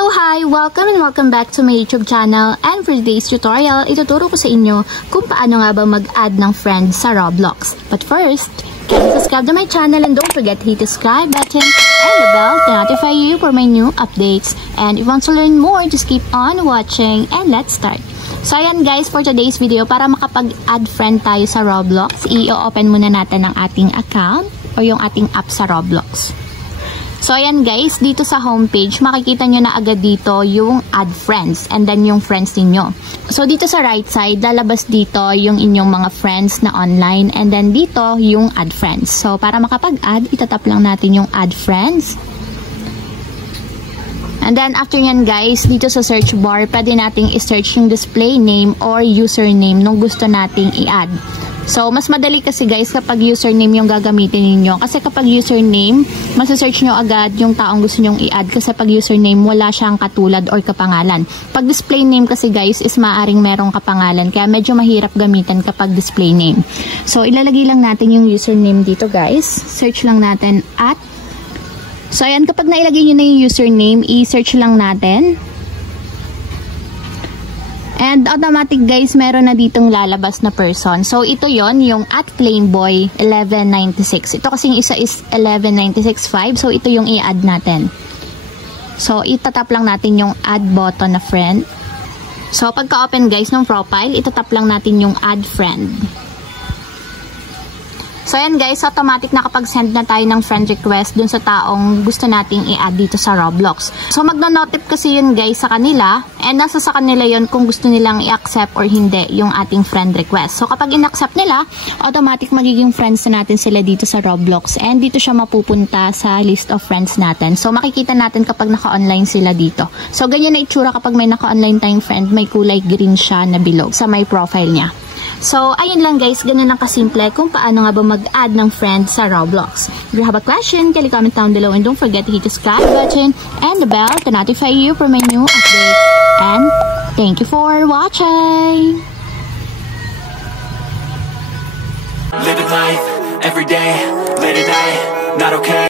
So hi! Welcome and welcome back to my YouTube channel, and for today's tutorial, ituturo ko sa inyo kung paano nga ba mag-add ng friends sa Roblox. But first, subscribe to my channel and don't forget to hit the subscribe button and the bell to notify you for my new updates. And if you want to learn more, just keep on watching and let's start. So ayan guys, for today's video, para makapag-add friend tayo sa Roblox, i-open muna natin ang ating account o yung ating app sa Roblox. So ayan guys, dito sa homepage, makikita nyo na agad dito yung add friends and then yung friends ninyo. So dito sa right side, lalabas dito yung inyong mga friends na online and then dito yung add friends. So para makapag-add, itatap lang natin yung add friends. And then after yan guys, dito sa search bar, pwede nating i-search yung display name or username nung gusto nating i-add. So, mas madali kasi guys kapag username yung gagamitin ninyo. Kasi kapag username, masasearch nyo agad yung taong gusto nyong i-add. Kasi pag username, wala siyang katulad or kapangalan. Pag display name kasi guys, is maaring merong kapangalan. Kaya medyo mahirap gamitin kapag display name. So, ilalagay lang natin yung username dito guys. Search lang natin at. So, ayan, kapag nailagay nyo na yung username, i-search lang natin. And automatic guys, meron na ditong lalabas na person. So ito yon yung @flameboy1196. Ito kasing isa is 11965. So ito yung i-add natin. So itatap lang natin yung add button na friend. So pagka-open guys ng profile, itatap lang natin yung add friend. So ayan guys, automatic nakapag-send na tayo ng friend request dun sa taong gusto nating i-add dito sa Roblox. So magno-notif kasi yun guys sa kanila, and nasa sa kanila yun kung gusto nilang i-accept or hindi yung ating friend request. So kapag in-accept nila, automatic magiging friends na natin sila dito sa Roblox, and dito siya mapupunta sa list of friends natin. So makikita natin kapag naka-online sila dito. So ganyan na itsura kapag may naka-online tayong friend, may kulay green siya na bilog sa my profile niya. So, ayun lang guys, ganun lang kasimple kung paano nga ba mag-add ng friend sa Roblox. If you have a question, kindly comment down below and don't forget to hit the subscribe button and the bell to notify you for my new update. And thank you for watching! Living life, every day, late at night, not okay.